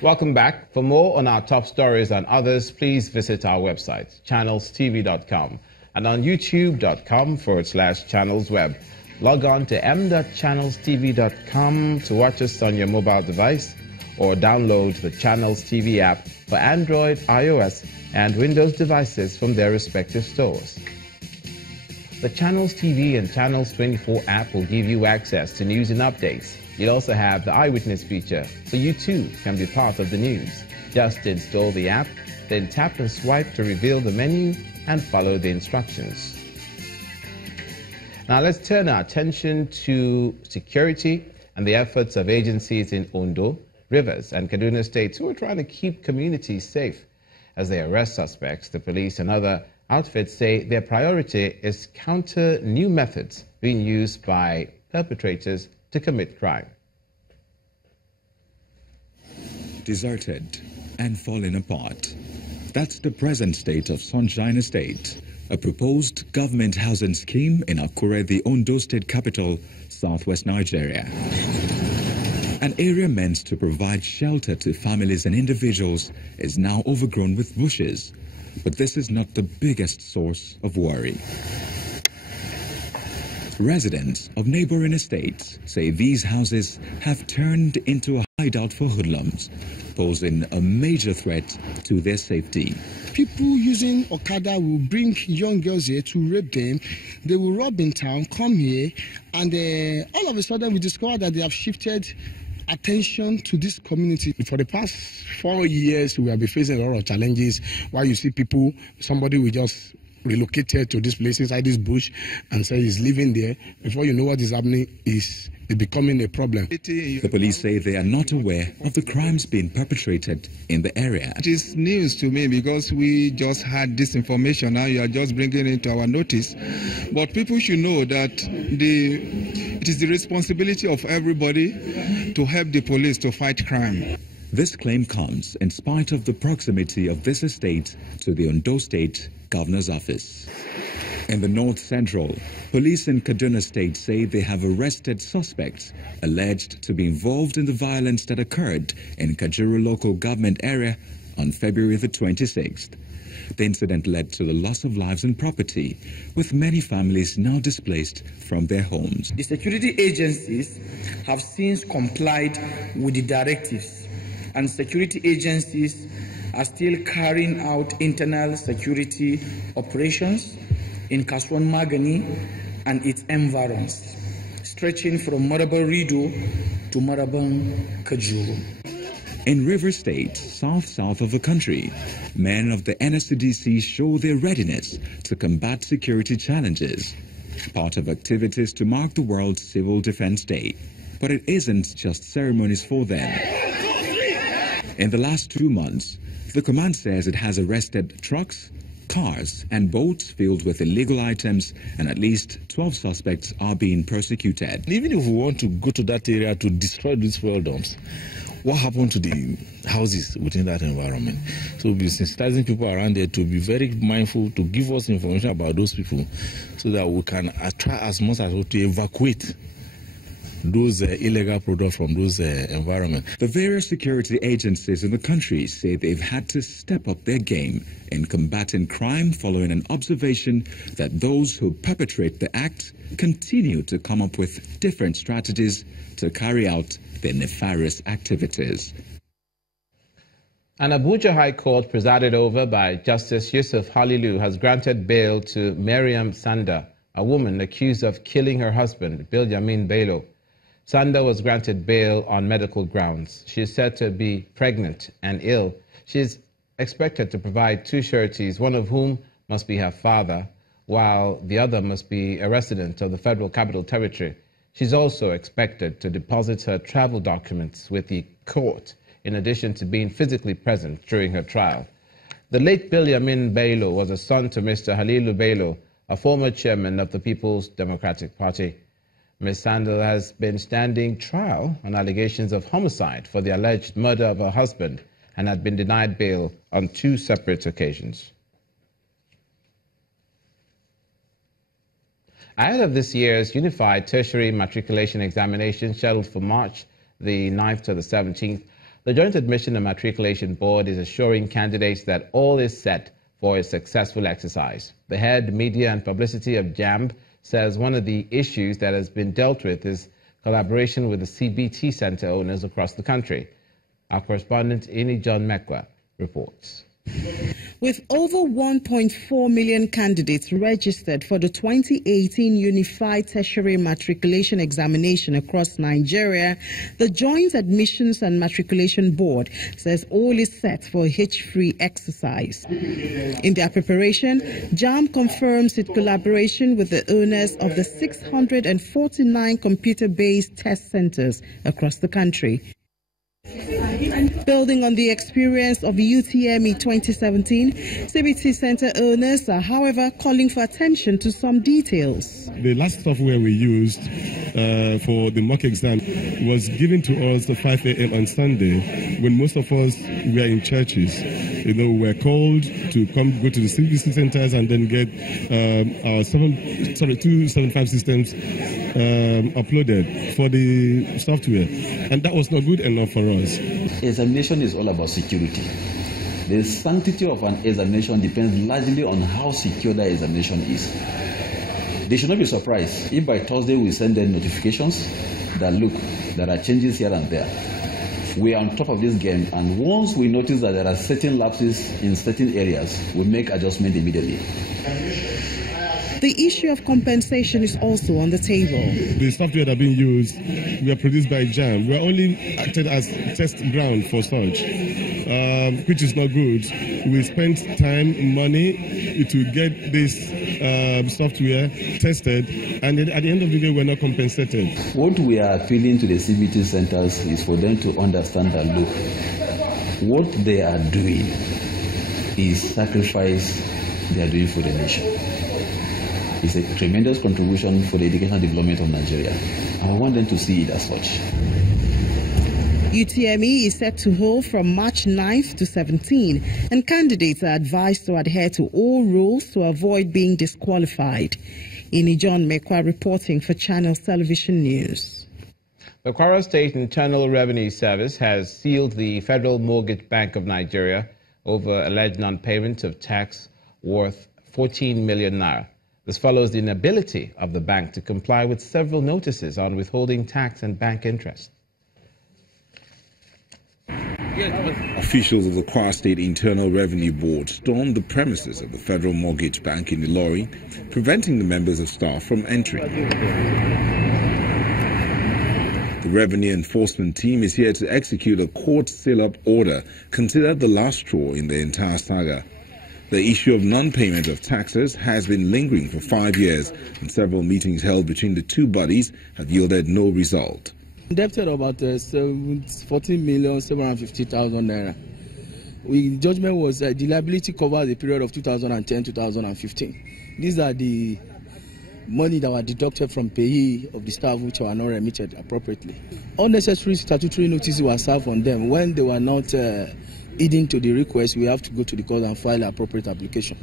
Welcome back. For more on our top stories and others, please visit our website, channelstv.com, and on youtube.com/channelsweb. Log on to m.channelstv.com to watch us on your mobile device, or download the Channels TV app for Android, iOS, and Windows devices from their respective stores. The Channels TV and Channels 24 app will give you access to news and updates. You'll also have the eyewitness feature, so you too can be part of the news. Just install the app, then tap and swipe to reveal the menu and follow the instructions. Now let's turn our attention to security and the efforts of agencies in Ondo, Rivers, and Kaduna states who are trying to keep communities safe. As they arrest suspects, the police and other outfits say their priority is counter new methods being used by perpetrators to commit crime. Deserted and falling apart. That's the present state of Sunshine Estate, a proposed government housing scheme in Kwara, the Ondo State capital, southwest Nigeria. An area meant to provide shelter to families and individuals is now overgrown with bushes. But this is not the biggest source of worry. Residents of neighboring estates say these houses have turned into a hideout for hoodlums, posing a major threat to their safety. People using Okada will bring young girls here to rape them. They will rob in town, come here, and all of a sudden we discover that they have shifted attention to this community. For the past 4 years, we have been facing a lot of challenges. While you see people, somebody will just relocated to this place inside this bush and say he's living there. Before you know what is happening, it's becoming a problem. The police say they are not aware of the crimes being perpetrated in the area. It is news to me because we just had this information. Now you are just bringing it to our notice. But people should know that it is the responsibility of everybody to help the police to fight crime. This claim comes in spite of the proximity of this estate to the Ondo State Governor's office. In the North Central, police in Kaduna State say they have arrested suspects alleged to be involved in the violence that occurred in Kajuru local government area on February the 26th. The incident led to the loss of lives and property, with many families now displaced from their homes. The security agencies have since complied with the directives, and security agencies are still carrying out internal security operations in Kaswan Magani and its environs, stretching from Maraba Rido to Marabang Kajuru. In River State, south of the country, men of the NSCDC show their readiness to combat security challenges, part of activities to mark the World Civil Defense Day. But it isn't just ceremonies for them. In the last 2 months, the command says it has arrested trucks, cars, and boats filled with illegal items, and at least 12 suspects are being persecuted. Even if we want to go to that area to destroy these fuel dumps, what happened to the houses within that environment? So we're sensitizing people around there to be very mindful, to give us information about those people so that we can try as much as possible to evacuate those illegal products from those environments. The various security agencies in the country say they've had to step up their game in combating crime following an observation that those who perpetrate the act continue to come up with different strategies to carry out their nefarious activities. An Abuja High Court presided over by Justice Yusuf Halilu has granted bail to Mariam Sanda, a woman accused of killing her husband, Bilyamin Bello. Sanda was granted bail on medical grounds. She is said to be pregnant and ill. She is expected to provide 2 sureties, one of whom must be her father, while the other must be a resident of the Federal Capital Territory. She's also expected to deposit her travel documents with the court, in addition to being physically present during her trial. The late Bilyamin Bello was a son to Mr. Halilu Bello, a former chairman of the People's Democratic Party. Ms. Sandal has been standing trial on allegations of homicide for the alleged murder of her husband and had been denied bail on 2 separate occasions. Ahead of this year's Unified Tertiary Matriculation Examination scheduled for March the 9th to the 17th, The Joint Admission and Matriculation Board is assuring candidates that all is set for a successful exercise. The head media and publicity of JAMB says one of the issues that has been dealt with is collaboration with the CBT center owners across the country. Our correspondent Ini John Mekwa reports. With over 1.4 million candidates registered for the 2018 Unified Tertiary Matriculation Examination across Nigeria, the Joint Admissions and Matriculation Board says all is set for a hitch-free exercise. In their preparation, JAMB confirms its collaboration with the owners of the 649 computer-based test centers across the country. Building on the experience of UTME 2017, CBT Center owners are, however, calling for attention to some details. The last software we used for the mock exam was given to us at 5 a.m. on Sunday when most of us were in churches. We were called to come go to the CBT centers and then get our 275 systems uploaded for the software, and that was not good enough for us. Examination is all about security. The sanctity of an examination depends largely on how secure that examination is. They should not be surprised if by Thursday we send them notifications that look, there are changes here and there. We are on top of this game, and once we notice that there are certain lapses in certain areas, we make adjustment immediately. The issue of compensation is also on the table. The software that are being used were produced by JAMB. We are only acted as test ground for such, which is not good. We spent time, money to get this software tested, and then at the end of the day, we're not compensated. What we are appealing to the CBT centers is for them to understand that, look, what they are doing is sacrifice they are doing for the nation. It's a tremendous contribution for the educational development of Nigeria. And we want them to see it as such. UTME is set to hold from March 9th to 17, and candidates are advised to adhere to all rules to avoid being disqualified. Ini John Mekwa reporting for Channels Television News. The Kwara State Internal Revenue Service has sealed the Federal Mortgage Bank of Nigeria over alleged non-payment of tax worth 14 million naira. This follows the inability of the bank to comply with several notices on withholding tax and bank interest. Officials of the Kwara State Internal Revenue Board stormed the premises of the Federal Mortgage Bank in Ilorin, preventing the members of staff from entering. The Revenue Enforcement Team is here to execute a court seal-up order, considered the last straw in the entire saga. The issue of non-payment of taxes has been lingering for 5 years, and several meetings held between the two bodies have yielded no result. Indebted about 14,750,000 naira. The judgment was the liability covers the period of 2010-2015. These are the money that were deducted from payee of the staff which were not remitted appropriately. Unnecessary statutory notices were served on them. When they were not heeding to the request, we have to go to the court and file an appropriate application.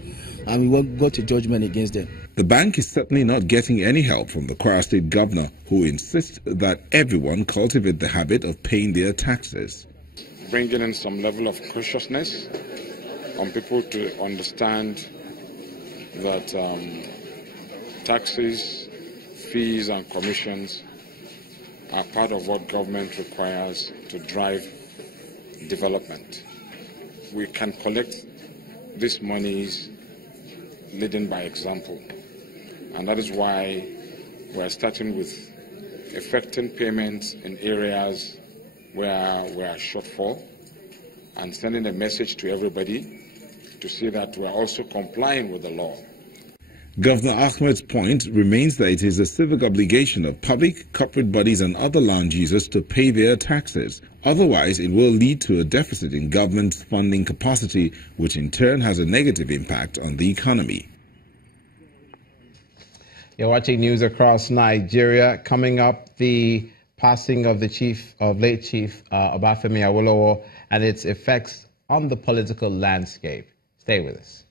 And we got a judgment against them. The bank is certainly not getting any help from the Kwara State Governor, who insists that everyone cultivate the habit of paying their taxes. Bringing in some level of consciousness on people to understand that taxes, fees and commissions are part of what government requires to drive development. We can collect these monies leading by example, and that is why we're starting with effecting payments in areas where we are shortfall and sending a message to everybody to see that we are also complying with the law. Governor Ahmed's point remains that it is a civic obligation of public, corporate bodies and other land users to pay their taxes. Otherwise, it will lead to a deficit in government's funding capacity, which in turn has a negative impact on the economy. You're watching news across Nigeria. Coming up, the passing of the late Chief Obafemi Awolowo and its effects on the political landscape. Stay with us.